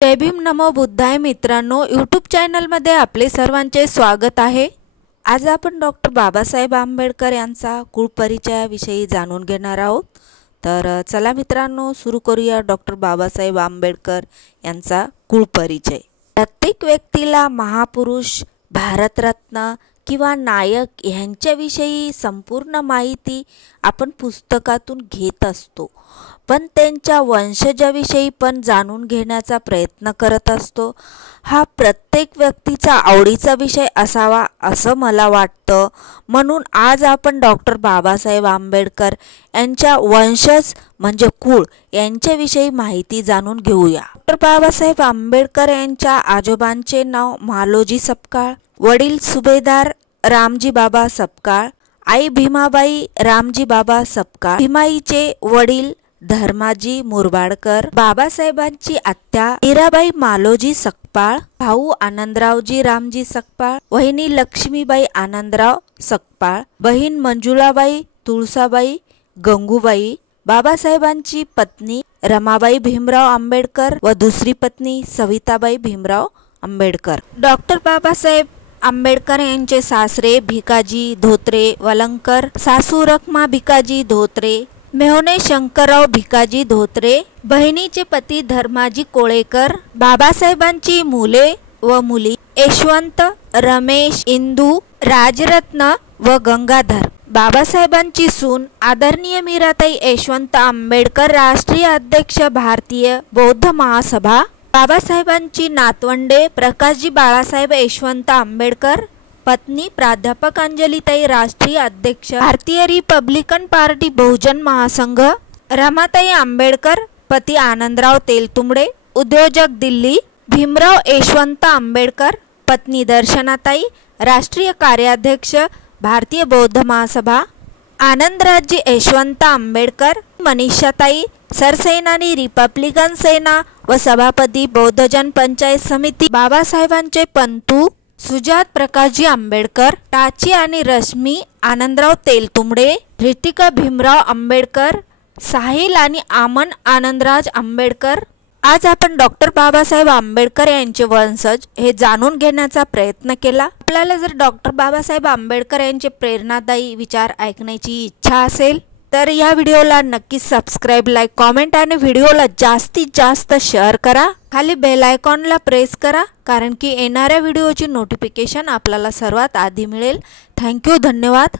जय भीम नमो बुद्धाय मित्रांनो, यूट्यूब चॅनलमध्ये आपले सर्वांचे स्वागत आहे। आज आपण डॉक्टर बाबासाहेब आंबेडकर यांचा कुळपरिचयाविषयी जाणून घेणार आहोत। तर चला मित्रांनो, सुरू करूया डॉक्टर बाबासाहेब आंबेडकर यांचा कुळपरिचय। प्रत्येक व्यक्तीला महापुरुष, भारतरत्न किंवा नायक यांच्याविषयी संपूर्ण माहिती आपण पुस्तकातून घेत असतो, पण त्यांच्या वंशजाविषयी पण जाणून घेण्याचा प्रयत्न करत असतो। हा प्रत्येक व्यक्तीचा आवडीचा विषय असावा असं मला वाटतं। म्हणून आज आपण डॉक्टर बाबासाहेब आंबेडकर यांच्या वंशज म्हणजे कुळ यांच्याविषयी माहिती जाणून घेऊया। डॉक्टर बाबासाहेब आंबेडकर यांच्या आजोबांचे नाव मालोजी सपकाळ, वडील सुभेदार रामजी बाबा सपकाळ, आई भीमाबाई रामजी बाबा सपकाळ, भीमाईचे वडील धर्माजी मुरबाडकर, बाबासाहेबांची आत्या मीराबाई मालोजी सकपाळ, भाऊ आनंदरावजी रामजी सकपाळ, वहिनी लक्ष्मीबाई आनंदराव सकपाळ, बहीण मंजुळाबाई तुळसाबाई गंगूबाई, बाबासाहेबांची पत्नी रमाबाई भीमराव आंबेडकर व दुसरी पत्नी सविताबाई भीमराव आंबेडकर। डॉक्टर बाबासाहेब आंबेडकर यांचे सासरे भिकाजी धोत्रे वलंकर, सासू रखमा भिकाजी धोत्रे, मेहोणे शंकरराव भिकाजी धोत्रे, बहिणीचे पती धर्माजी कोळेकर। बाबासाहेबांची मुले व मुली यशवंत, रमेश, इंदू, राजरत्न व गंगाधर। बाबासाहेबांची सून आदरणीय मीराताई यशवंत आंबेडकर, राष्ट्रीय अध्यक्ष भारतीय बौद्ध महासभा। बाबासाहेबांची नातवंडे प्रकाशजी बाळासाहेब यशवंत आंबेडकर, पत्नी प्राध्यापक अंजलीताई, राष्ट्रीय अध्यक्ष भारतीय रिपब्लिकन पार्टी बहुजन महासंघ। रमाताई आंबेडकर, पती आनंदराव तेलतुंबडे, उद्योजक दिल्ली। भीमराव यशवंत आंबेडकर, पत्नी दर्शनाताई, राष्ट्रीय कार्याध्यक्ष भारतीय बौद्ध महासभा। आनंदराजी यशवंत आंबेडकर, मनीषाताई, सरसेनानी रिपब्लिकन सेना व सभापती बौद्धजन पंचायत समिती। बाबासाहेबांचे पंतू सुजात प्रकाशजी आंबेडकर, टाची आणि रश्मी आनंदराव तेलतुंबडे, रितिका भीमराव आंबेडकर, साहिल आणि आमन आनंदराज आंबेडकर। आज आपण डॉक्टर बाबासाहेब आंबेडकर यांचे वंशज हे जाणून घेण्याचा प्रयत्न केला। आपल्याला जर डॉक्टर बाबासाहेब आंबेडकर यांचे प्रेरणादायी विचार ऐकण्याची इच्छा असेल तर या व्हिडिओला नक्की सबस्क्राइब, लाईक, कमेंट आणि व्हिडिओला जास्तीत जास्त शेअर करा। खाली बेल आयकॉनला प्रेस करा, कारण की येणाऱ्या व्हिडिओची नोटिफिकेशन आपल्याला सर्वात आधी मिळेल। थँक्यू, धन्यवाद।